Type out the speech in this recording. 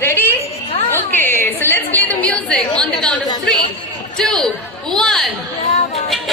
Ready? Okay, so let's play the music on the count of 3, 2, 1.